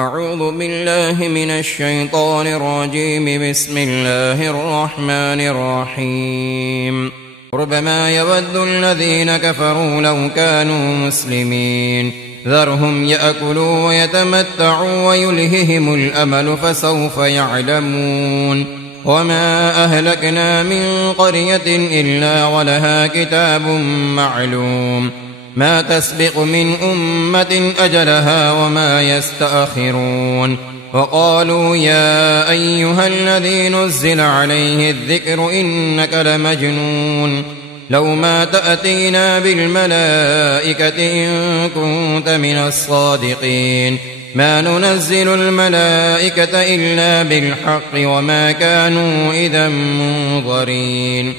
أعوذ بالله من الشيطان الرجيم. بسم الله الرحمن الرحيم. ربما يود الذين كفروا لو كانوا مسلمين ذرهم يأكلوا ويتمتعوا ويلههم الأمل فسوف يعلمون. وما أهلكنا من قرية إلا ولها كتاب معلوم ما تسبق من أمة أجلها وما يستأخرون. وقالوا يا أيها الذي نزل عليه الذكر إنك لمجنون لو ما تأتينا بالملائكة إن كنت من الصادقين ما ننزل الملائكة إلا بالحق وما كانوا إذا منظرين.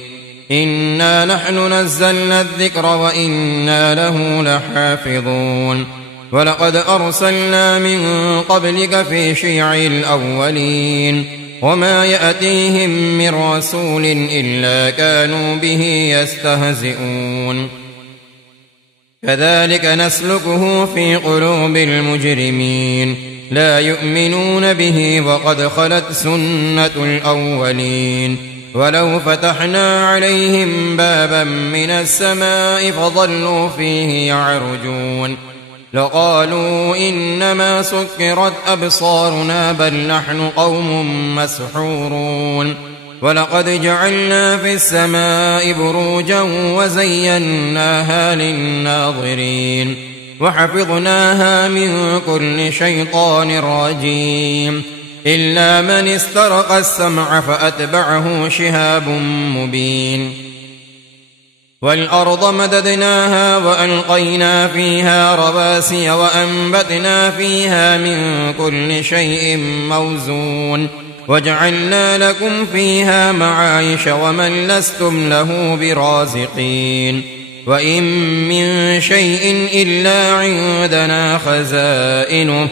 إنا نحن نزلنا الذكر وإنا له لحافظون. ولقد أرسلنا من قبلك في شيع الأولين وما يأتيهم من رسول إلا كانوا به يستهزئون. كذلك نسلكه في قلوب المجرمين لا يؤمنون به وقد خلت سنة الأولين. ولو فتحنا عليهم بابا من السماء فظلوا فيه يعرجون لقالوا إنما سكرت أبصارنا بل نحن قوم مسحورون. ولقد جعلنا في السماء بروجا وزيناها للناظرين وحفظناها من كل شيطان رجيم إلا من استرق السمع فأتبعه شهاب مبين. والأرض مددناها وألقينا فيها رواسي وأنبتنا فيها من كل شيء موزون وجعلنا لكم فيها معايش ومن لستم له برازقين. وإن من شيء إلا عندنا خزائنه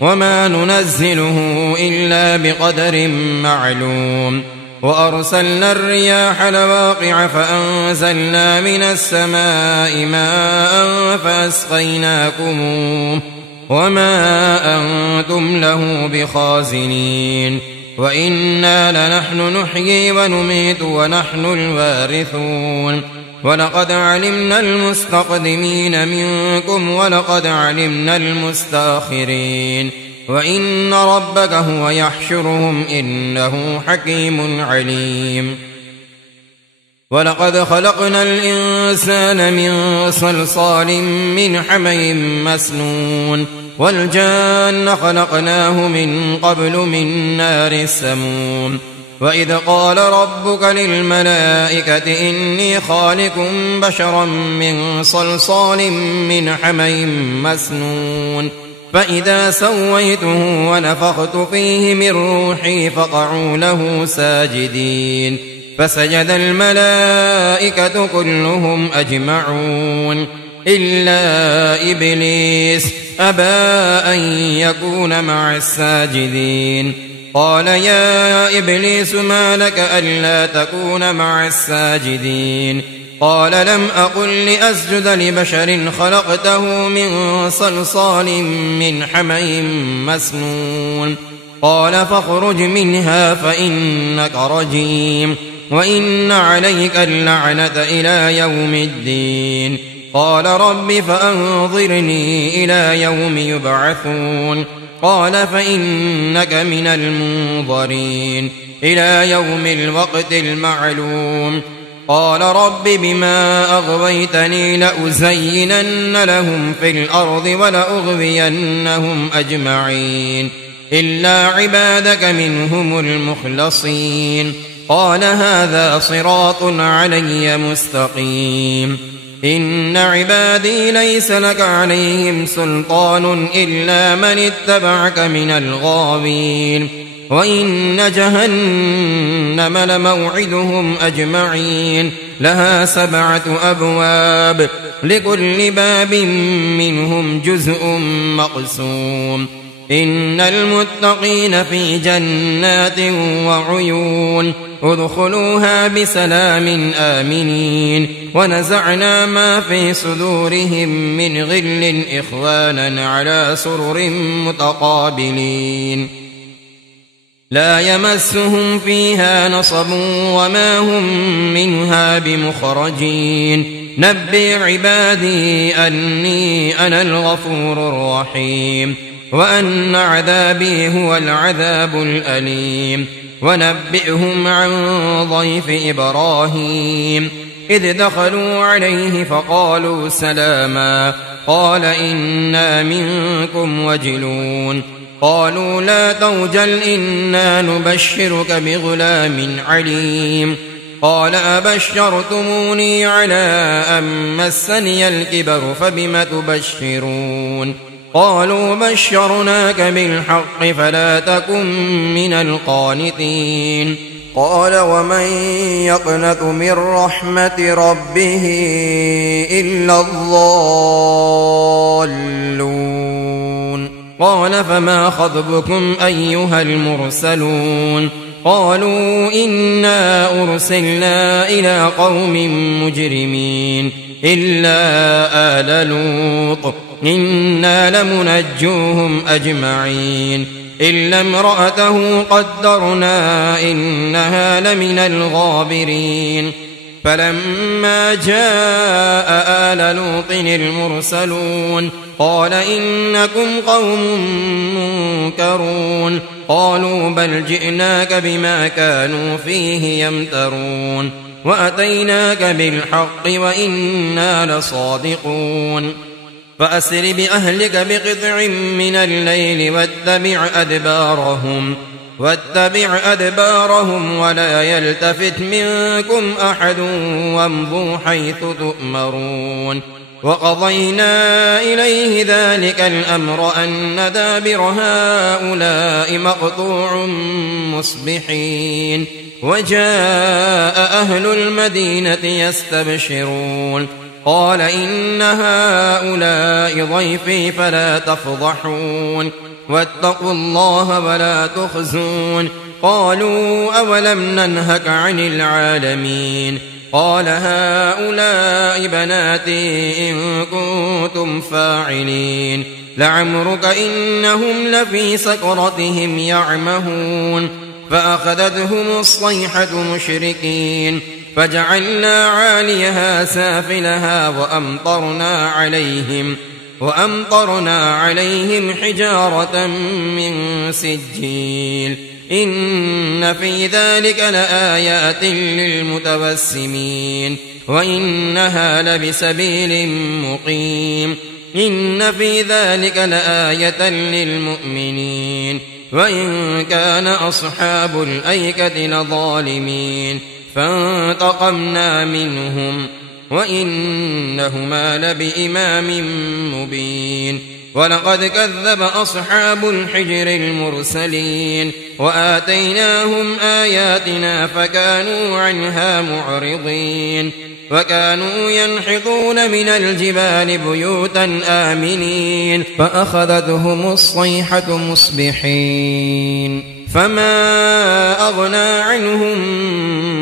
وما ننزله إلا بقدر معلوم. وأرسلنا الرياح لواقع فأنزلنا من السماء ماء فأسقيناكموه وما أنتم له بخازنين. وإنا لنحن نحيي ونميت ونحن الوارثون. ولقد علمنا المستقدمين منكم ولقد علمنا المستأخرين وإن ربك هو يحشرهم إنه حكيم عليم. ولقد خلقنا الإنسان من صلصال من حمإ مسنون والجان خلقناه من قبل من نار السموم. وإذ قال ربك للملائكة إني خالق بشرا من صلصال من حمإ مسنون فإذا سويته ونفخت فيه من روحي فقعوا له ساجدين فسجد الملائكة كلهم أجمعون إلا إبليس أبى أن يكون مع الساجدين. قال يا إبليس ما لك ألا تكون مع الساجدين؟ قال لم أقل لأسجد لبشر خلقته من صلصال من حمإ مسنون. قال فاخرج منها فإنك رجيم وإن عليك اللعنة إلى يوم الدين. قال رب فأنظرني إلى يوم يبعثون. قال فإنك من المنظرين إلى يوم الوقت المعلوم. قال رب بما أغويتني لأزينن لهم في الأرض ولأغوينهم أجمعين إلا عبادك منهم المخلصين. قال هذا صراط علي مستقيم. إن عبادي ليس لك عليهم سلطان إلا من اتبعك من الغاوين. وإن جهنم لموعدهم أجمعين لها 7 أبواب لكل باب منهم جزء مقسوم. إن المتقين في جنات وعيون ادخلوها بسلام آمنين ونزعنا ما في صدورهم من غل إخوانا على سرر متقابلين لا يمسهم فيها نصب وما هم منها بمخرجين نبئ عبادي أني أنا الغفور الرحيم وأن عذابي هو العذاب الأليم ونبئهم عن ضيف إبراهيم إذ دخلوا عليه فقالوا سلاما قال إنا منكم وجلون قالوا لا توجل إنا نبشرك بغلام عليم قال أبشرتموني على أن مسني الكبر فبم تبشرون قالوا بشرناك بالحق فلا تكن من القانطين قال ومن يقنط من رحمة ربه إلا الضالون قال فما خطبكم أيها المرسلون قالوا إنا أرسلنا إلى قوم مجرمين إلا آل لوط إنا لمنجوهم أجمعين إلا امرأته قدرنا إنها لمن الغابرين فلما جاء آل لوط المرسلون قال إنكم قوم منكرون قالوا بل جئناك بما كانوا فيه يمترون وأتيناك بالحق وإنا لصادقون فأسر بأهلك بقطع من الليل واتبع أدبارهم ولا يلتفت منكم أحد وامضوا حيث تؤمرون وقضينا إليه ذلك الأمر أن دابر هؤلاء مقطوع مصبحين وجاء أهل المدينة يستبشرون قال إن هؤلاء ضيفي فلا تفضحون واتقوا الله ولا تخزون قالوا أولم ننهك عن العالمين قال هؤلاء بناتي إن كنتم فاعلين لعمرك إنهم لفي سكرتهم يعمهون فأخذتهم الصيحة مشركين فجعلنا عاليها سافلها وأمطرنا عليهم حجارة من سجيل إن في ذلك لآيات للمتوسمين وإنها لبسبيل مقيم إن في ذلك لآية للمؤمنين وإن كان أصحاب الأيكة لظالمين فانتقمنا منهم وإنهما لبإمام مبين ولقد كذب أصحاب الحجر المرسلين وآتيناهم آياتنا فكانوا عنها معرضين وكانوا ينحطون من الجبال بيوتا آمنين فأخذتهم الصيحة مصبحين فما أغنى عنهم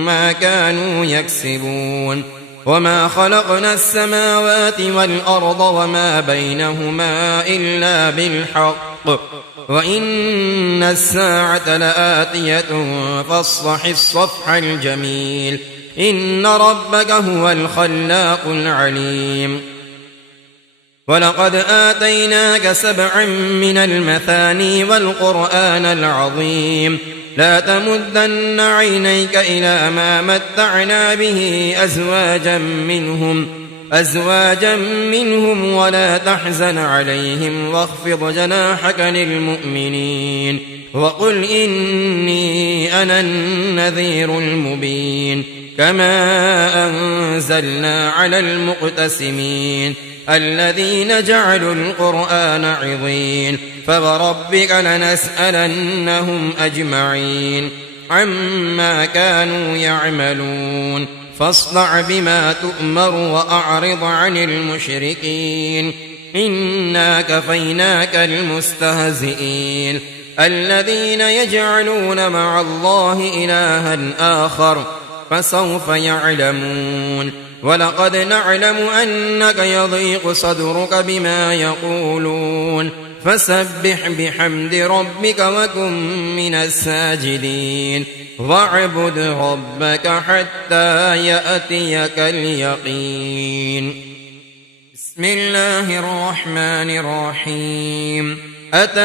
ما كانوا يكسبون وما خلقنا السماوات والأرض وما بينهما إلا بالحق وإن الساعة لآتية فاصفح الصفح الجميل إن ربك هو الخلاق العليم ولقد آتيناك 7 من المثاني والقرآن العظيم لا تمدن عينيك إلى ما متعنا به أزواجا منهم ولا تحزن عليهم واخفض جناحك للمؤمنين وقل إني أنا النذير المبين كما أنزلنا على المقتسمين الذين جعلوا القرآن عضين فوربك لنسألنهم أجمعين عما كانوا يعملون فاصدع بما تؤمر وأعرض عن المشركين إنا كفيناك المستهزئين الذين يجعلون مع الله إلها آخر فسوف يعلمون ولقد نعلم أنك يضيق صدرك بما يقولون فسبح بحمد ربك وكن من الساجدين واعبد ربك حتى يأتيك اليقين. بسم الله الرحمن الرحيم. أتى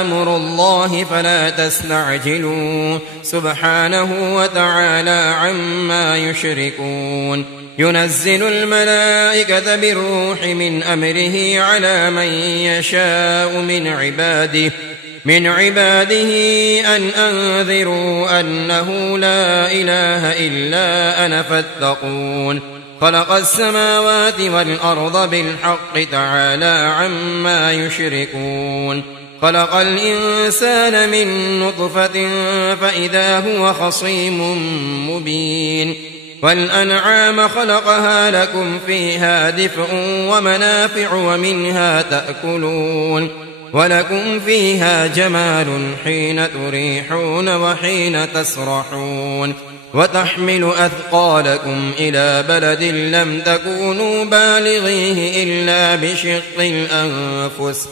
أمر الله فلا تستعجلوه سبحانه وتعالى عما يشركون. ينزل الملائكة بالروح من أمره على من يشاء من عباده أن أنذروا أنه لا إله إلا أنا فاتقون. خلق السماوات والأرض بالحق تعالى عما يشركون. خلق الإنسان من نطفة فإذا هو خصيم مبين. والأنعام خلقها لكم فيها دفء ومنافع ومنها تأكلون ولكم فيها جمال حين تريحون وحين تسرحون وتحمل أثقالكم إلى بلد لم تكونوا بالغيه إلا بشق الأنفس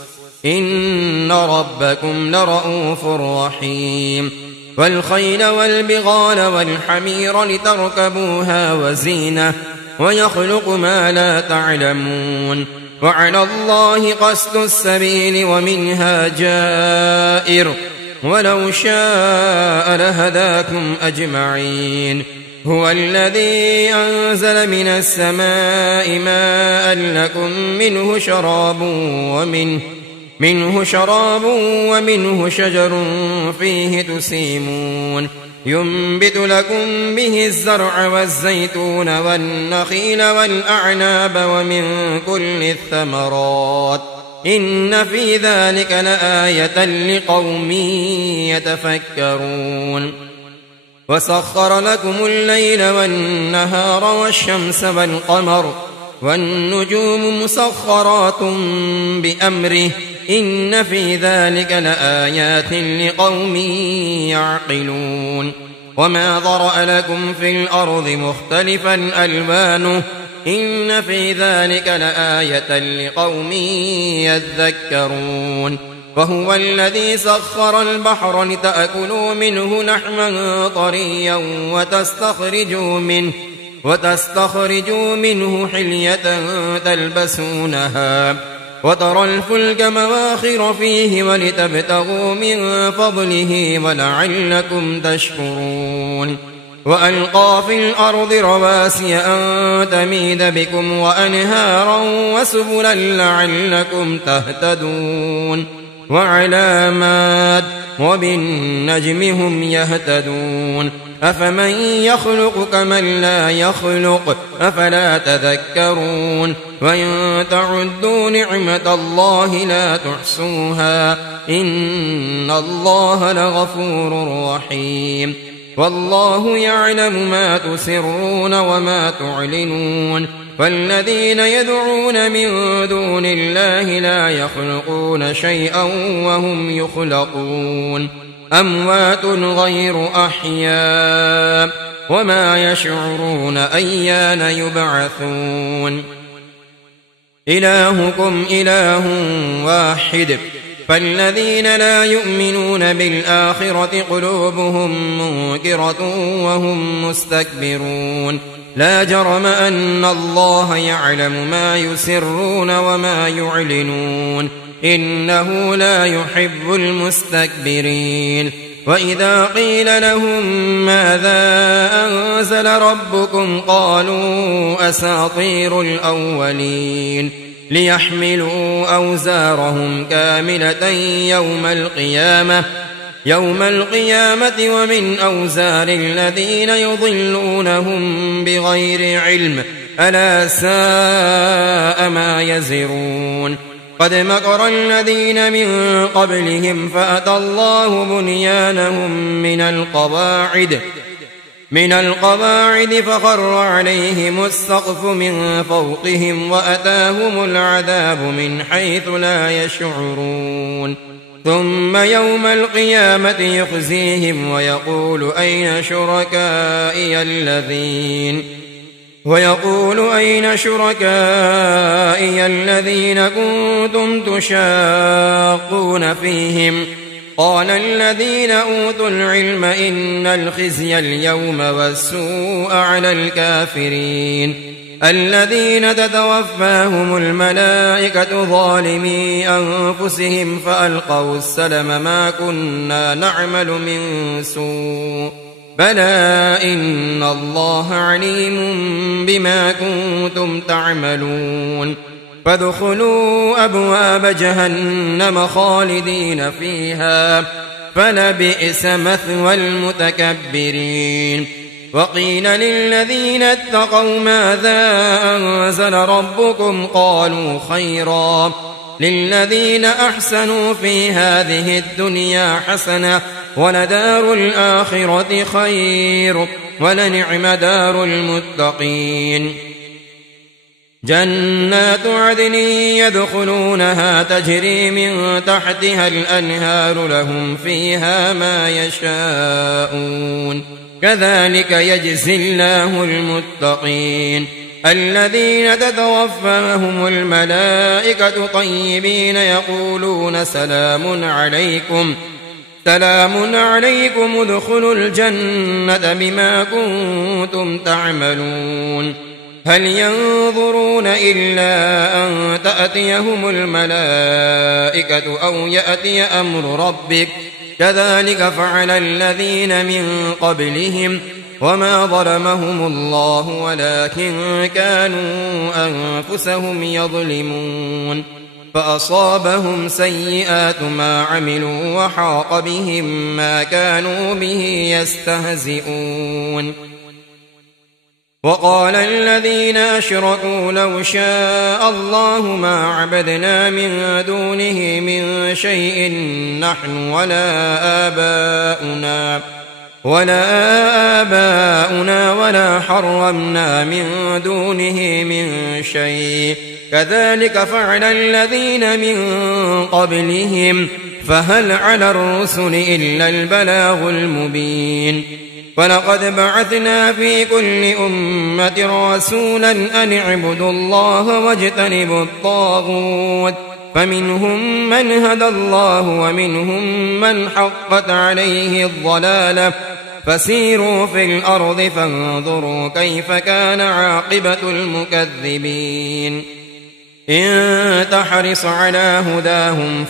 إن ربكم لرؤوف رحيم. والخيل والبغال والحمير لتركبوها وزينة ويخلق ما لا تعلمون وعلى الله قصد السبيل ومنها جائر ولو شاء لهداكم أجمعين. هو الذي أنزل من السماء ماء لكم منه شراب ومنه شجر فيه تسيمون. ينبت لكم به الزرع والزيتون والنخيل والأعناب ومن كل الثمرات إن في ذلك لآية لقوم يتفكرون. وسخر لكم الليل والنهار والشمس والقمر والنجوم مسخرات بأمره إن في ذلك لآيات لقوم يعقلون. وما ذرأ لكم في الأرض مختلفا ألوانه إن في ذلك لآية لقوم يذكرون. وهو الذي سخر البحر لتأكلوا منه لحما طريا وتستخرجوا منه حلية تلبسونها وترى الفلك مواخر فيه ولتبتغوا من فضله ولعلكم تشكرون. وألقى في الأرض رواسي أن تميد بكم وأنهارا وسبلا لعلكم تهتدون. وعلامات وبالنجم هم يهتدون. أفمن يخلق كمن لا يخلق أفلا تذكرون. وإن تعدوا نعمة الله لا تحصوها إن الله لغفور رحيم. والله يعلم ما تسرون وما تعلنون. والذين يدعون من دون الله لا يخلقون شيئا وهم يخلقون أموات غير أحياء وما يشعرون أيان يبعثون. إلهكم إله واحد فالذين لا يؤمنون بالآخرة قلوبهم منكرة وهم مستكبرون. لا جرم أن الله يعلم ما يسرون وما يعلنون إنه لا يحب المستكبرين. وإذا قيل لهم ماذا أنزل ربكم قالوا أساطير الأولين ليحملوا أوزارهم كاملة يوم القيامة ومن أوزار الذين يضلونهم بغير علم ألا ساء ما يزرون. قد مكر الذين من قبلهم فأتى الله بنيانهم من القواعد فخر عليهم السقف من فوقهم وأتاهم العذاب من حيث لا يشعرون. ثم يوم القيامة يخزيهم ويقول أين شركائي الذين كنتم تشاقون فيهم قال الذين أوتوا العلم إن الخزي اليوم والسوء على الكافرين الذين تتوفاهم الملائكة ظالمي أنفسهم فألقوا السلم ما كنا نعمل من سوء بلى إن الله عليم بما كنتم تعملون فادخلوا أبواب جهنم خالدين فيها فلبئس مثوى المتكبرين وقيل للذين اتقوا ماذا أنزل ربكم قالوا خيرا للذين أحسنوا في هذه الدنيا حسنة ولدار الآخرة خير ولنعم دار المتقين جنات عدن يدخلونها تجري من تحتها الأنهار لهم فيها ما يشاءون كذلك يجزي الله المتقين الذين تتوفاهم الملائكة طيبين يقولون سلام عليكم ادخلوا الجنة بما كنتم تعملون هل ينظرون إلا أن تأتيهم الملائكة أو يأتي أمر ربك كذلك فعل الذين من قبلهم وما ظلمهم الله ولكن كانوا أنفسهم يظلمون فأصابهم سيئات ما عملوا وحاق بهم ما كانوا به يستهزئون وقال الذين أشركوا لو شاء الله ما عبدنا من دونه من شيء نحن ولا آباؤنا ولا حرمنا من دونه من شيء كذلك فعل الذين من قبلهم فهل على الرسل إلا البلاغ المبين ولقد بعثنا في كل أمة رسولا أن اعبدوا الله واجتنبوا الطاغوت فمنهم من هدى الله ومنهم من حقت عليه الضلالة فسيروا في الأرض فانظروا كيف كان عاقبة المكذبين إن تحرص على هداهم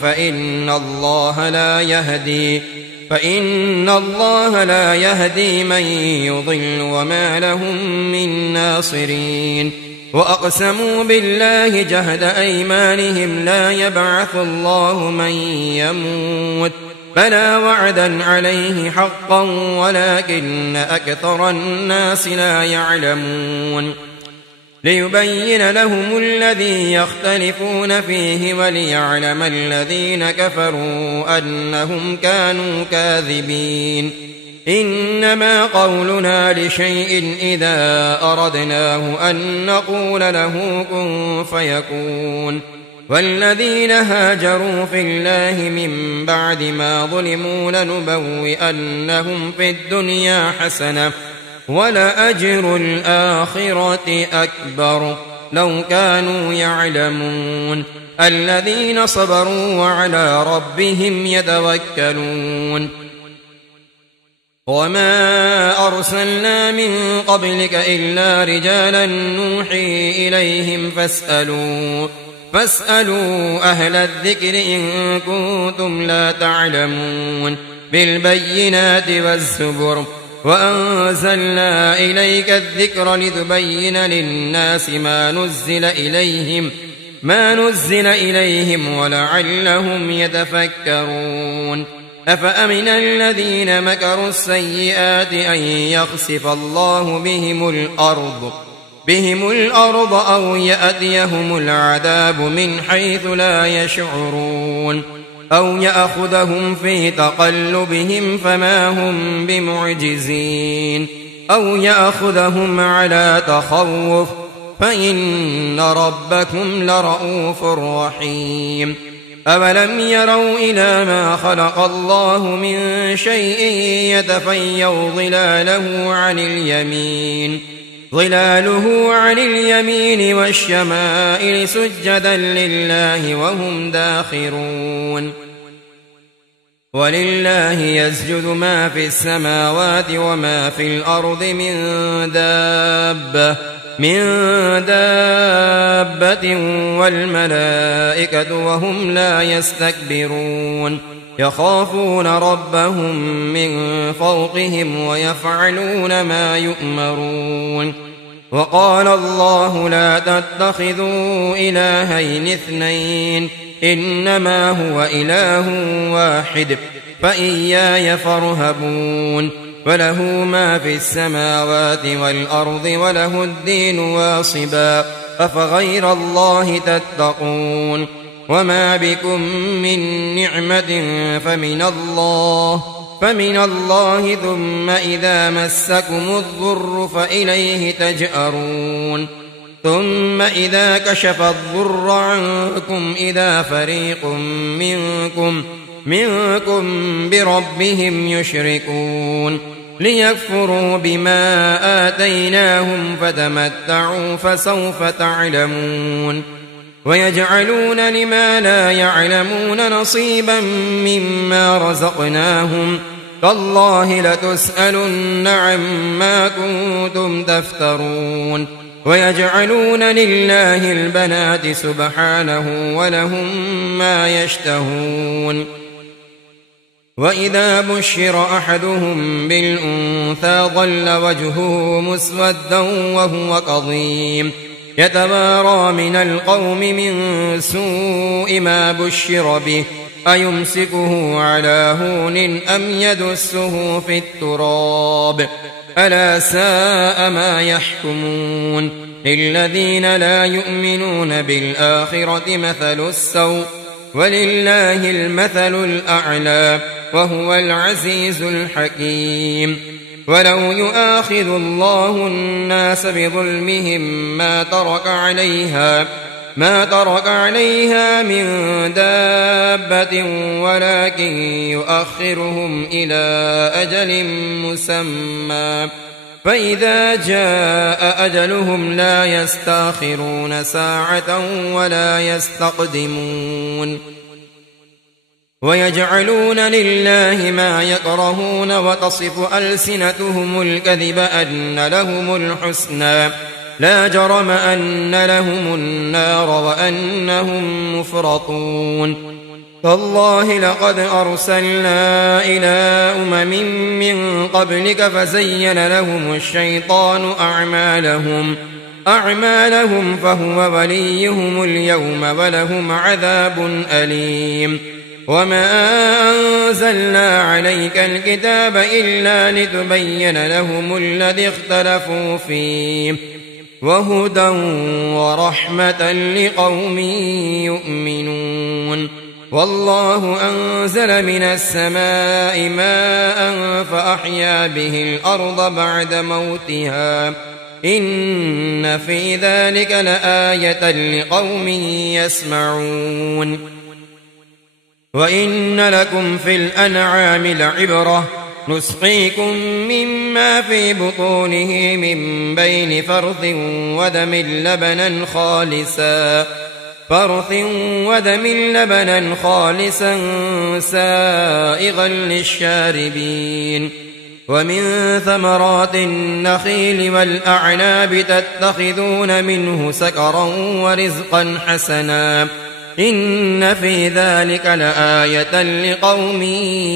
فإن الله لا يهدي من يضل وما لهم من ناصرين وأقسموا بالله جهد أيمانهم لا يبعث الله من يموت بلى وعدا عليه حقا ولكن أكثر الناس لا يعلمون ليبين لهم الذي يختلفون فيه وليعلم الذين كفروا أنهم كانوا كاذبين إنما قولنا لشيء إذا أردناه أن نقول له كن فيكون والذين هاجروا في الله من بعد ما ظلموا لنبوئنهم في الدنيا حسنة ولأجر الآخرة أكبر لو كانوا يعلمون الذين صبروا وعلى ربهم يتوكلون وما أرسلنا من قبلك إلا رجالا نوحي إليهم فاسألوا أهل الذكر إن كنتم لا تعلمون بالبينات والزبر وأنزلنا إليك الذكر لتبين للناس ما نزل إليهم ولعلهم يتفكرون أفأمن الذين مكروا السيئات أن يخسف الله بهم الأرض أو يأتيهم العذاب من حيث لا يشعرون أو يأخذهم في تقلبهم فما هم بمعجزين أو يأخذهم على تخوف فإن ربكم لرؤوف رحيم أولم يروا إلى ما خلق الله من شيء يتفيأ ظلاله عن اليمين والشمائل سجدا لله وهم داخرون ولله يسجد ما في السماوات وما في الأرض من دابة والملائكة وهم لا يستكبرون يخافون ربهم من فوقهم ويفعلون ما يؤمرون وقال الله لا تتخذوا إلهين اثنين إنما هو إله واحد فإياي فارهبون وله ما في السماوات والأرض وله الدين واصبا أفغير الله تتقون وما بكم من نعمة فمن الله ثم إذا مسكم الضر فإليه تجأرون ثم إذا كشف الضر عنكم إذا فريق منكم بربهم يشركون ليكفروا بما آتيناهم فتمتعوا فسوف تعلمون ويجعلون لما لا يعلمون نصيبا مما رزقناهم تالله لتسألن عما كنتم تفترون ويجعلون لله البنات سبحانه ولهم ما يشتهون وإذا بشر أحدهم بالأنثى ظل وجهه مسودا وهو كظيم يتوارى من القوم من سوء ما بشر به أيمسكه على هون أم يدسه في التراب ألا ساء ما يحكمون للذين لا يؤمنون بالآخرة مثل السوء ولله المثل الأعلى وهو العزيز الحكيم ولو يؤاخذ الله الناس بظلمهم ما ترك عليها من دابة ولكن يؤخرهم إلى أجل مسمى فإذا جاء أجلهم لا يستأخرون ساعة ولا يستقدمون ويجعلون لله ما يكرهون وتصف ألسنتهم الكذب أن لهم الحسنى لا جرم أن لهم النار وأنهم مفرطون تالله لقد أرسلنا إلى من قبلك فزين لهم الشيطان أعمالهم فهو وليهم اليوم ولهم عذاب أليم وما أنزلنا عليك الكتاب إلا لتبين لهم الذي اختلفوا فيه وهدى ورحمة لقوم يؤمنون والله أنزل من السماء ماء فأحيا به الأرض بعد موتها إن في ذلك لآية لقوم يسمعون وإن لكم في الأنعام لعبرة نسقيكم مما في بطونه من بين فرث ودم لبنا خالصا سائغا للشاربين ومن ثمرات النخيل والأعناب تتخذون منه سكرا ورزقا حسنا إن في ذلك لآية لقوم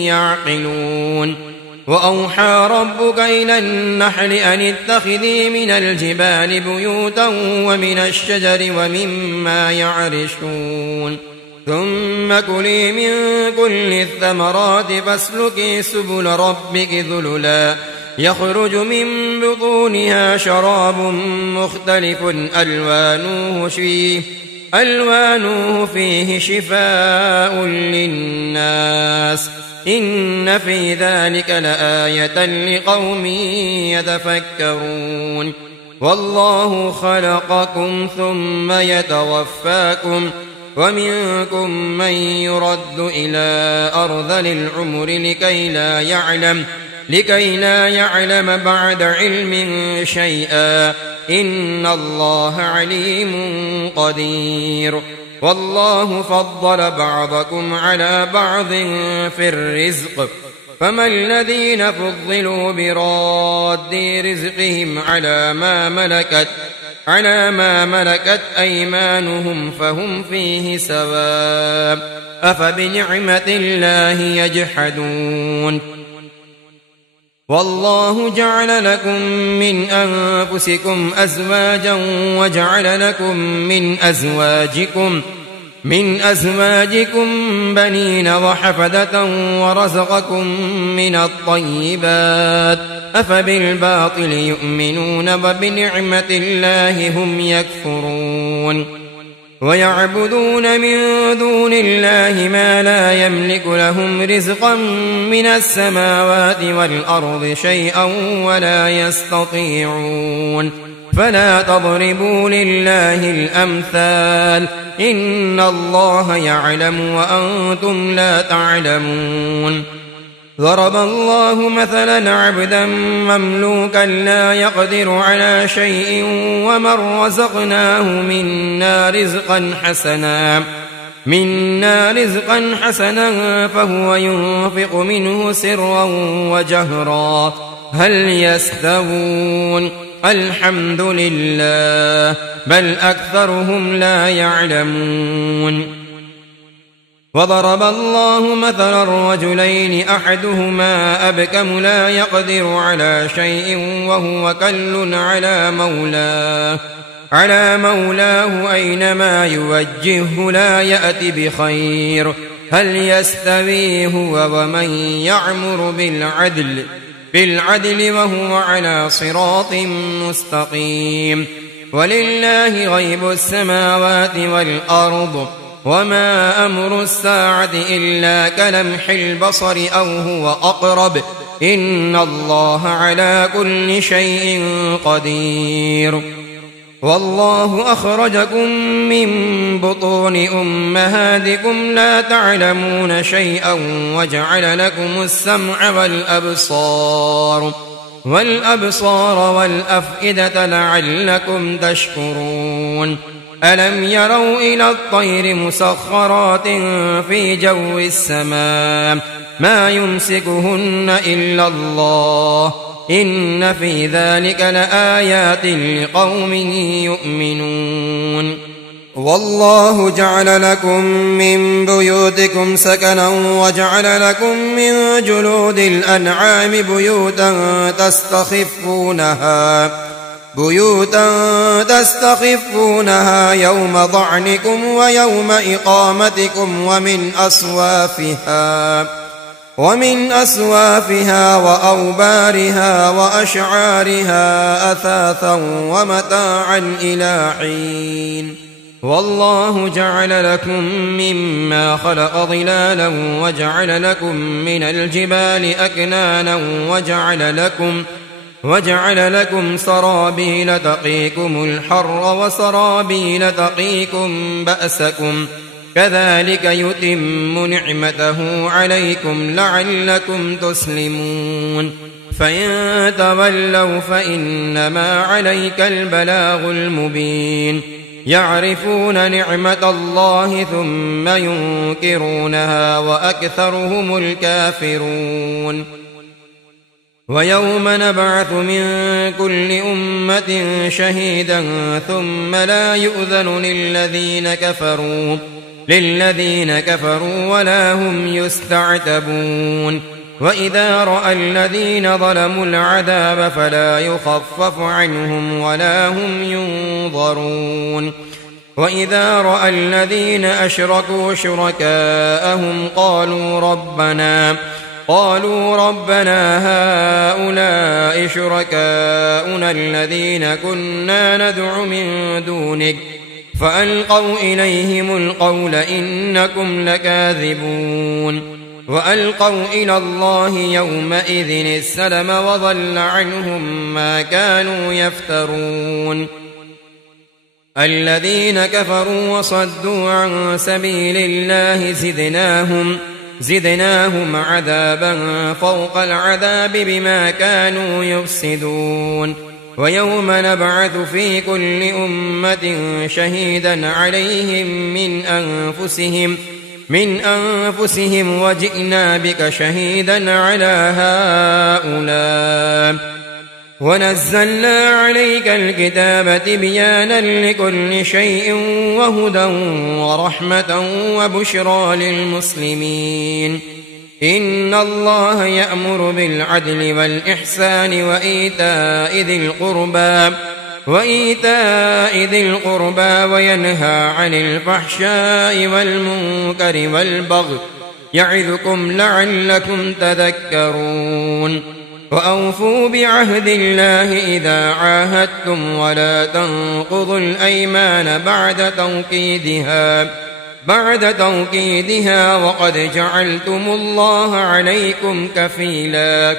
يعقلون وأوحى ربك إلى النحل أن اتخذي من الجبال بيوتا ومن الشجر ومما يعرشون ثم كلي من كل الثمرات فاسلكي سبل ربك ذللا يخرج من بطونها شراب مختلف ألوانه فيه شفاء للناس إن في ذلك لآية لقوم يتفكرون والله خلقكم ثم يتوفاكم ومنكم من يرد إلى أرذل العمر لكي لا يعلم بعد علم شيئا إن الله عليم قدير والله فضل بعضكم على بعض في الرزق فما الذين فضلوا براد رزقهم على ما ملكت أيمانهم فهم فيه سواء أفبنعمة الله يجحدون والله جعل لكم من أنفسكم أزواجا وجعل لكم من أزواجكم بنين وحفدة ورزقكم من الطيبات أفبالباطل يؤمنون وبنعمة الله هم يكفرون ويعبدون من دون الله ما لا يملك لهم رزقا من السماوات والأرض شيئا ولا يستطيعون فلا تضربوا لله الأمثال إن الله يعلم وأنتم لا تعلمون ضرب الله مثلا عبدا مملوكا لا يقدر على شيء ومن رزقناه منا رزقا حسنا فهو ينفق منه سرا وجهرا هل يستوون الحمد لله بل أكثرهم لا يعلمون وضرب الله مثلا رجلين أحدهما أبكم لا يقدر على شيء وهو كل على مولاه أينما يوجهه لا يأت بخير هل يستوي هو ومن يعمر بالعدل وهو على صراط مستقيم ولله غيب السماوات والأرض وما أمر الساعة إلا كلمح البصر أو هو أقرب إن الله على كل شيء قدير والله أخرجكم من بطون أمهاتكم لا تعلمون شيئا وجعل لكم السمع والأبصار والأفئدة لعلكم تشكرون ألم يروا إلى الطير مسخرات في جو السماء ما يمسكهن إلا الله إن في ذلك لآيات لقوم يؤمنون والله جعل لكم من بيوتكم سكنا وجعل لكم من جلود الأنعام بيوتا تستخفونها يوم ضعنكم ويوم إقامتكم ومن أصوافها وأوبارها وأشعارها أثاثا ومتاعا إلى حين والله جعل لكم مما خلق ظلالا وجعل لكم من الجبال أكنانا وجعل لكم سرابيل تقيكم الحر وسرابيل تقيكم بأسكم كذلك يتم نعمته عليكم لعلكم تسلمون فإن تولوا فإنما عليك البلاغ المبين يعرفون نعمة الله ثم ينكرونها وأكثرهم الكافرون ويوم نبعث من كل أمة شهيدا ثم لا يؤذن للذين كفروا ولا هم يستعتبون وإذا رأى الذين ظلموا العذاب فلا يخفف عنهم ولا هم ينظرون وإذا رأى الذين أشركوا شركاءهم قالوا ربنا هؤلاء شركاؤنا الذين كنا ندعو من دونك فألقوا إليهم القول إنكم لكاذبون وألقوا إلى الله يومئذ السلم وضل عنهم ما كانوا يفترون الذين كفروا وصدوا عن سبيل الله زدناهم عذابا فوق العذاب بما كانوا يفسدون ويوم نبعث في كل أمة شهيدا عليهم من أنفسهم وجئنا بك شهيدا على هؤلاء ونزلنا عليك الكتاب تبيانا لكل شيء وهدى ورحمة وبشرى للمسلمين إن الله يأمر بالعدل والإحسان وإيتاء ذي القربى وينهى عن الفحشاء والمنكر والبغي يعظكم لعلكم تذكرون وأوفوا بعهد الله إذا عاهدتم ولا تنقضوا الأيمان بعد توكيدها وقد جعلتم الله عليكم كفيلا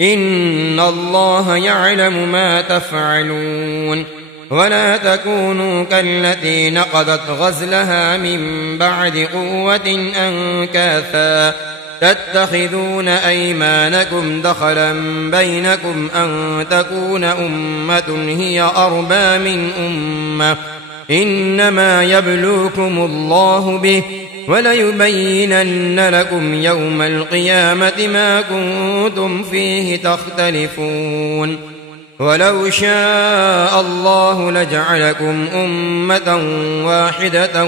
إن الله يعلم ما تفعلون ولا تكونوا كالتي نقضت غزلها من بعد قوة أنكاثا تتخذون أيمانكم دخلا بينكم أن تكون أمة هي أربى من أمة إنما يبلوكم الله به وليبينن لكم يوم القيامة ما كنتم فيه تختلفون ولو شاء الله لجعلكم أمة واحدة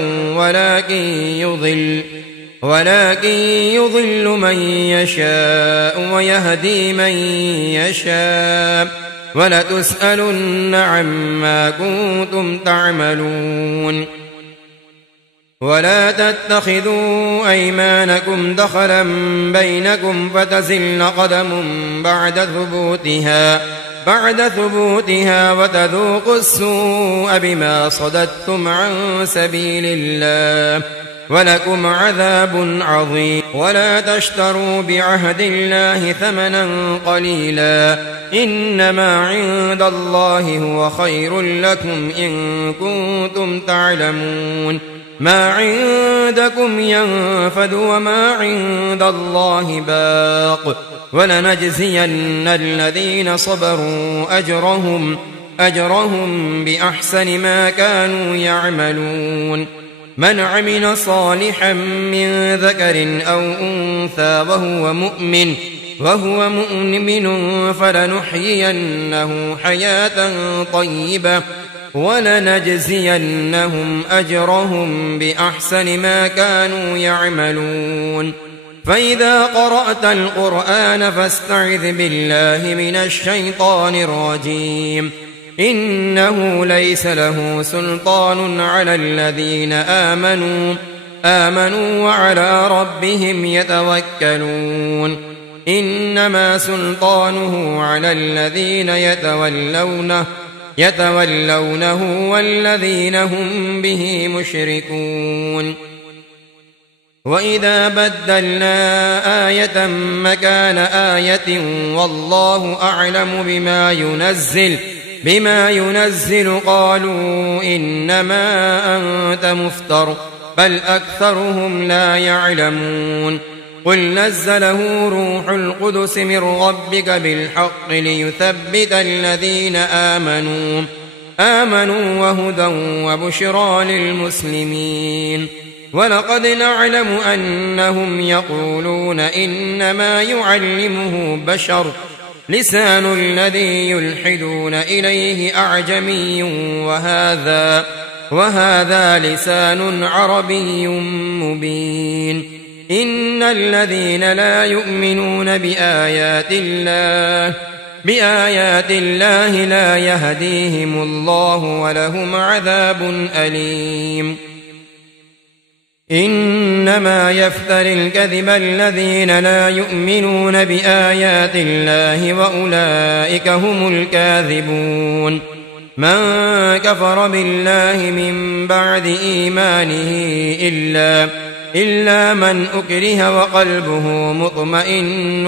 ولكن يضل من يشاء ويهدي من يشاء ولتسألن عما كنتم تعملون ولا تتخذوا أيمانكم دخلا بينكم فتزل قدم بعد ثبوتها وتذوقوا السوء بما صددتم عن سبيل الله ولكم عذاب عظيم ولا تشتروا بعهد الله ثمنا قليلا إنما عند الله هو خير لكم إن كنتم تعلمون ما عندكم ينفد وما عند الله باق ولنجزين الذين صبروا أجرهم بأحسن ما كانوا يعملون من عمل صالحا من ذكر أو أنثى وهو مؤمن فلنحيينه حياة طيبة ولنجزينهم أجرهم بأحسن ما كانوا يعملون فإذا قرأت القرآن فاستعذ بالله من الشيطان الرجيم إنه ليس له سلطان على الذين آمنوا وعلى ربهم يتوكلون إنما سلطانه على الذين يتولونه والذين هم به مشركون وإذا بدلنا آية مكان آية والله أعلم بما ينزل قالوا إنما أنت مفتر بل أكثرهم لا يعلمون قل نزله روح القدس من ربك بالحق ليثبت الذين آمنوا وهدى وبشرى للمسلمين ولقد نعلم أنهم يقولون إنما يعلمه بشر لسان الذي يلحدون إليه أعجمي وهذا لسان عربي مبين إن الذين لا يؤمنون بآيات الله لا يهديهم الله ولهم عذاب أليم إنما يفتر الكذب الذين لا يؤمنون بآيات الله وأولئك هم الكاذبون من كفر بالله من بعد إيمانه إلا من أكره وقلبه مطمئن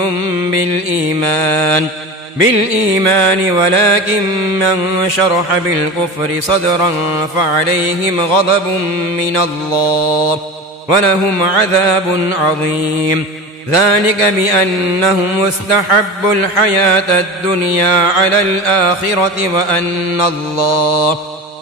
بالإيمان بالإيمان ولكن من شرح بالكفر صدرا فعليهم غضب من الله ولهم عذاب عظيم. ذلك بأنهم استحبوا الحياة الدنيا على الآخرة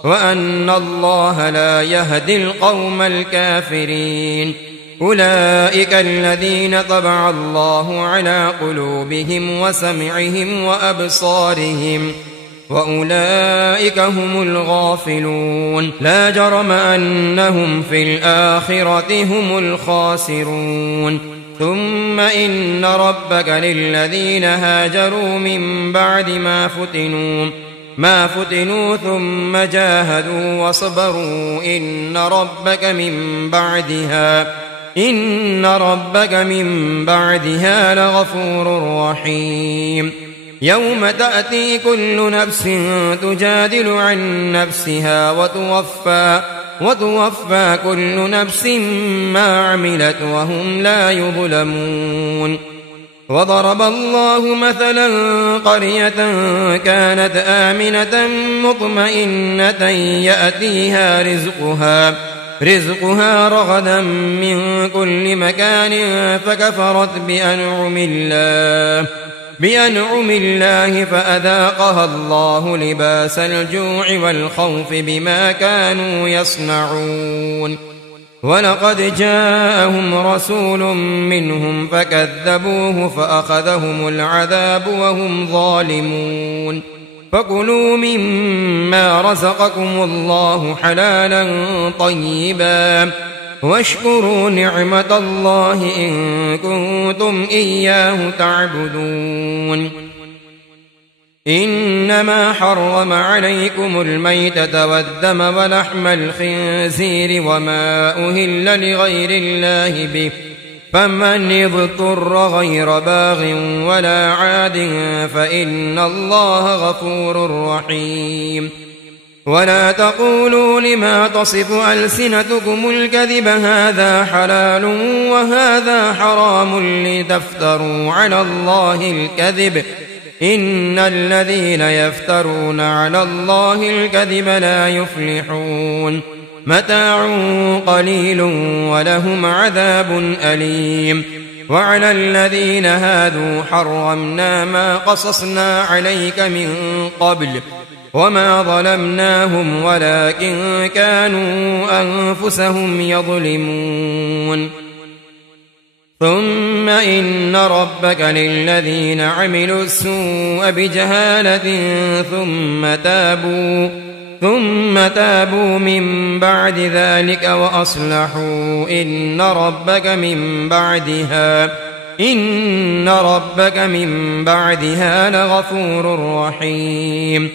وأن الله لا يهدي القوم الكافرين. أولئك الذين طبع الله على قلوبهم وسمعهم وأبصارهم وأولئك هم الغافلون. لا جرم أنهم في الآخرة هم الخاسرون. ثم إن ربك للذين هاجروا من بعد ما فتنوا ثم جاهدوا وصبروا إن ربك من بعدها لغفور رحيم. يوم تأتي كل نفس تجادل عن نفسها وتوفى كل نفس ما عملت وهم لا يظلمون. وضرب الله مثلا قرية كانت آمنة مطمئنة يأتيها رزقها رغدا من كل مكان فكفرت بأنعم الله فأذاقها الله لباس الجوع والخوف بما كانوا يصنعون. ولقد جاءهم رسول منهم فكذبوه فأخذهم العذاب وهم ظالمون. فكلوا مما رزقكم الله حلالا طيبا واشكروا نعمة الله إن كنتم إياه تعبدون. إنما حرم عليكم الميتة والدم ولحم الخنزير وما أهل لغير الله به فمن اضطر غير باغ ولا عاد فإن الله غفور رحيم. ولا taqulوا لما تصف ألسنتكم الكذب هذا حلال وهذا حرام لتفتروا على الله الكذب إن الذين يفترون على الله الكذب لا يفلحون. متاع قليل ولهم عذاب أليم. وعلى الذين هادوا حرمنا ما قصصنا عليك من قبل وما ظلمناهم ولكن كانوا أنفسهم يظلمون. ثم إن ربك للذين عملوا السوء بجهالة ثم تابوا من بعد ذلك وأصلحوا إن ربك من بعدها لغفور رحيم.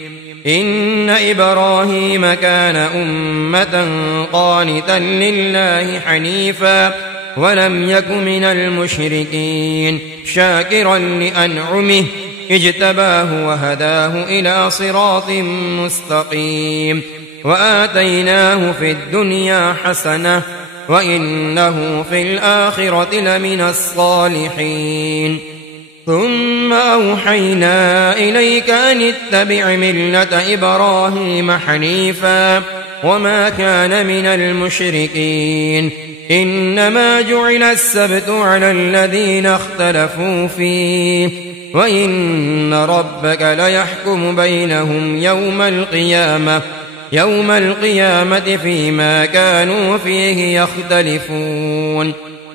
إن إبراهيم كان أمة قانتا لله حنيفا ولم يك من المشركين شاكرا لأنعمه اجتباه وهداه إلى صراط مستقيم. وآتيناه في الدنيا حسنة وإنه في الآخرة لمن الصالحين. ثم أوحينا إليك أن اتبع ملة إبراهيم حنيفا وما كان من المشركين. إنما جعل السبت على الذين اختلفوا فيه وإن ربك ليحكم بينهم يوم القيامة فيما كانوا فيه يختلفون.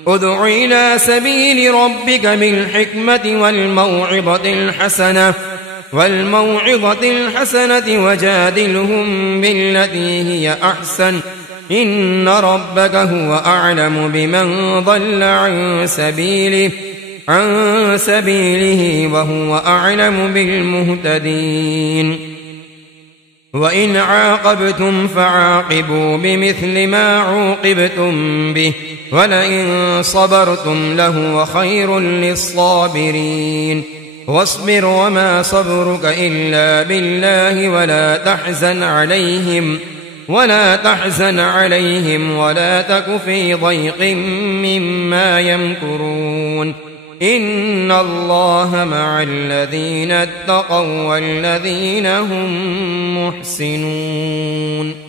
ادع إلى سبيل ربك بالحكمة والموعظة الحسنة وجادلهم بالتي هي أحسن إن ربك هو أعلم بمن ضل عن سبيله وهو أعلم بالمهتدين. وإن عاقبتم فعاقبوا بمثل ما عوقبتم به ولئن صبرتم لهو خير للصابرين. واصبر وما صبرك إلا بالله ولا تحزن عليهم ولا تك في ضيق مما يمكرون. إن الله مع الذين اتقوا والذين هم محسنون